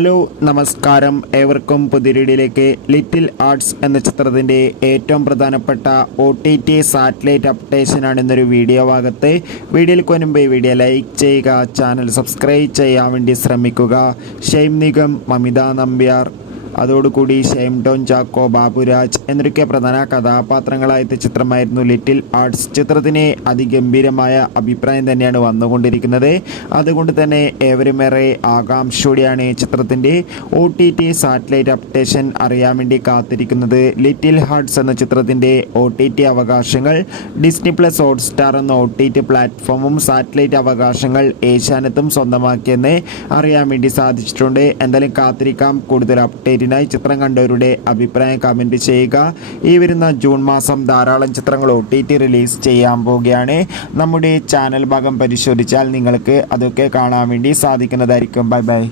Hello നമസ്കാരം, ഏവർക്കും പുതിയൊരിടിയിലേക്ക്. Little arts എന്ന ചിത്രത്തിൻ്റെ ഏറ്റവും പ്രധാനപ്പെട്ട OTT സാറ്റലൈറ്റ് അപ്ഡേഷനാണ് ഇന്നൊരു വീഡിയോ ഭാഗത്ത്. വീഡിയോയിൽ മുൻപ് വീഡിയോ ലൈക്ക് ചെയ്യുക, ചാനൽ സബ്സ്ക്രൈബ് ചെയ്യാൻ വേണ്ടി ശ്രമിക്കുക. ഷെയ്ം നിഗം, മമിത നമ്പ്യാർ, അതോടുകൂടി ഷെയ്ം ടോൺ ചാക്കോ, ബാബുരാജ് എന്നൊക്കെ പ്രധാന കഥാപാത്രങ്ങളായ ചിത്രമായിരുന്നു ലിറ്റിൽ ആർട്സ്. ചിത്രത്തിന് അതിഗംഭീരമായ അഭിപ്രായം തന്നെയാണ് വന്നുകൊണ്ടിരിക്കുന്നത്. അതുകൊണ്ട് തന്നെ ഏവരുമേറെ ആകാംക്ഷയോടെയാണ് ചിത്രത്തിൻ്റെ OTT സാറ്റലൈറ്റ് അപ്ഡേഷൻ അറിയാൻ വേണ്ടി കാത്തിരിക്കുന്നത്. ലിറ്റിൽ ഹാർട്സ് എന്ന ചിത്രത്തിൻ്റെ OTT അവകാശങ്ങൾ ഡിസ്നി പ്ലസ് ഹോട്ട്സ്റ്റാർ എന്ന OTT പ്ലാറ്റ്ഫോമും സാറ്റലൈറ്റ് അവകാശങ്ങൾ ഏഷ്യാനെറ്റും സ്വന്തമാക്കിയെന്ന് അറിയാൻ വേണ്ടി സാധിച്ചിട്ടുണ്ട്. എന്തായാലും കാത്തിരിക്കാം. കൂടുതൽ അപ്ഡേറ്റ് ചിത്രം കണ്ടവരുടെ അഭിപ്രായം കമൻറ്റ് ചെയ്യുക. ഈ വരുന്ന ജൂൺ മാസം ധാരാളം ചിത്രങ്ങൾ OTT റിലീസ് ചെയ്യാൻ പോവുകയാണ്. നമ്മുടെ ചാനൽ ഭാഗം പരിശോധിച്ചാൽ നിങ്ങൾക്ക് അതൊക്കെ കാണാൻ വേണ്ടി സാധിക്കുന്നതായിരിക്കും. Bye by.